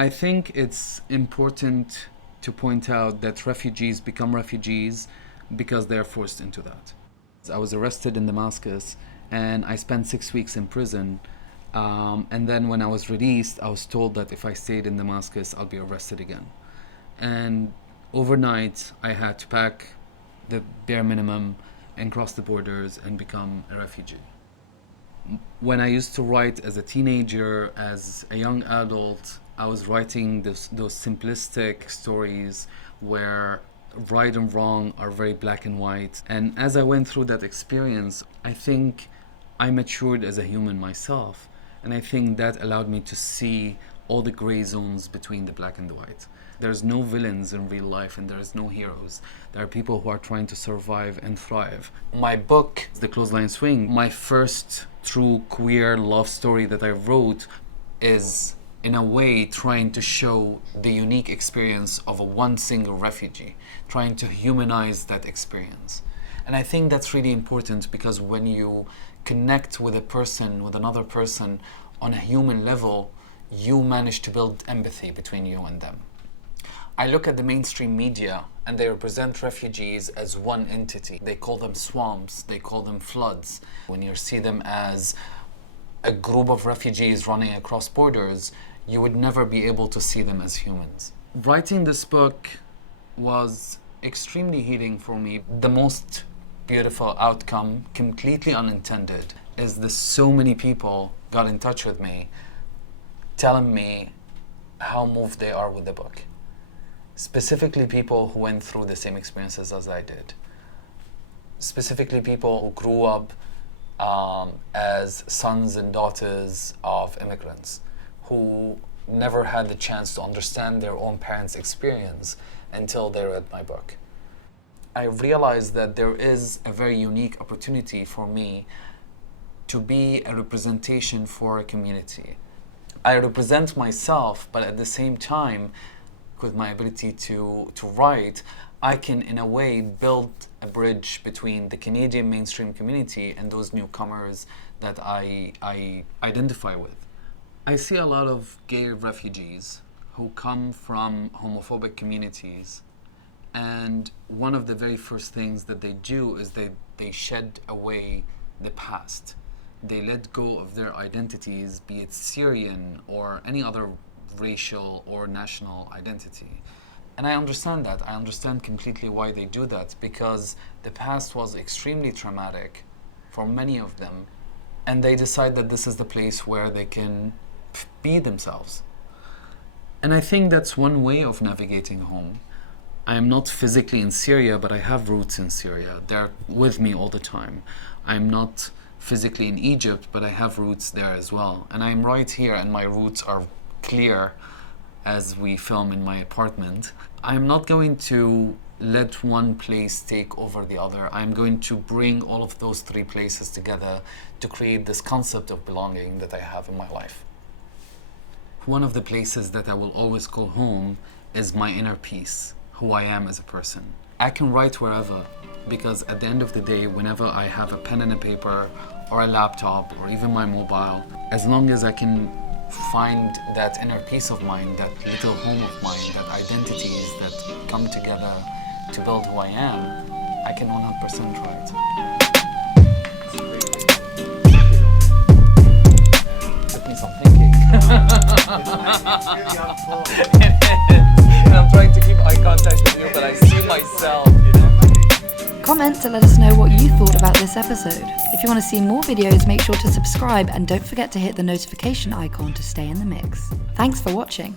I think it's important to point out that refugees become refugees because they're forced into that. I was arrested in Damascus and I spent 6 weeks in prison. And then when I was released, I was told that if I stayed in Damascus, I'll be arrested again. And overnight, I had to pack the bare minimum and cross the borders and become a refugee. When I used to write as a teenager, as a young adult, I was writing those simplistic stories where right and wrong are very black and white. And as I went through that experience, I think I matured as a human myself. And I think that allowed me to see all the gray zones between the black and the white. There's no villains in real life and there's no heroes. There are people who are trying to survive and thrive. My book, The Clothesline Swing, my first true queer love story that I wrote, is in a way trying to show the unique experience of one single refugee, trying to humanize that experience. And I think that's really important because when you connect with a person, with another person on a human level, you manage to build empathy between you and them. I look at the mainstream media and they represent refugees as one entity. They call them swamps, they call them floods. When you see them as a group of refugees running across borders, you would never be able to see them as humans. Writing this book was extremely healing for me. The most beautiful outcome, completely unintended, is that so many people got in touch with me telling me how moved they are with the book. Specifically people who went through the same experiences as I did. Specifically people who grew up as sons and daughters of immigrants, who never had the chance to understand their own parents' experience until they read my book. I realized that there is a very unique opportunity for me to be a representation for a community. I represent myself, but at the same time, with my ability to write, I can in a way build a bridge between the Canadian mainstream community and those newcomers that I identify with. I see a lot of gay refugees who come from homophobic communities, and one of the very first things that they do is they shed away the past. They let go of their identities, be it Syrian or any other racial or national identity. And I understand that. I understand completely why they do that, because the past was extremely traumatic for many of them, and they decide that this is the place where they can be themselves. And I think that's one way of navigating home. I am not physically in Syria, but I have roots in Syria. They're with me all the time. I'm not physically in Egypt, but I have roots there as well. And I'm right here, and my roots are clear as we film in my apartment. I'm not going to let one place take over the other. I'm going to bring all of those three places together to create this concept of belonging that I have in my life. One of the places that I will always call home is my inner peace, who I am as a person. I can write wherever, because at the end of the day, whenever I have a pen and a paper or a laptop or even my mobile, as long as I can find that inner peace of mine, that little home of mine, that identities that come together to build who I am, I can 100% write. Took me some thinking. And I'm trying to keep eye contact with you, but I see myself, you know. Comment to let us know what you thought about this episode. If you want to see more videos, make sure to subscribe and don't forget to hit the notification icon to stay in the mix. Thanks for watching.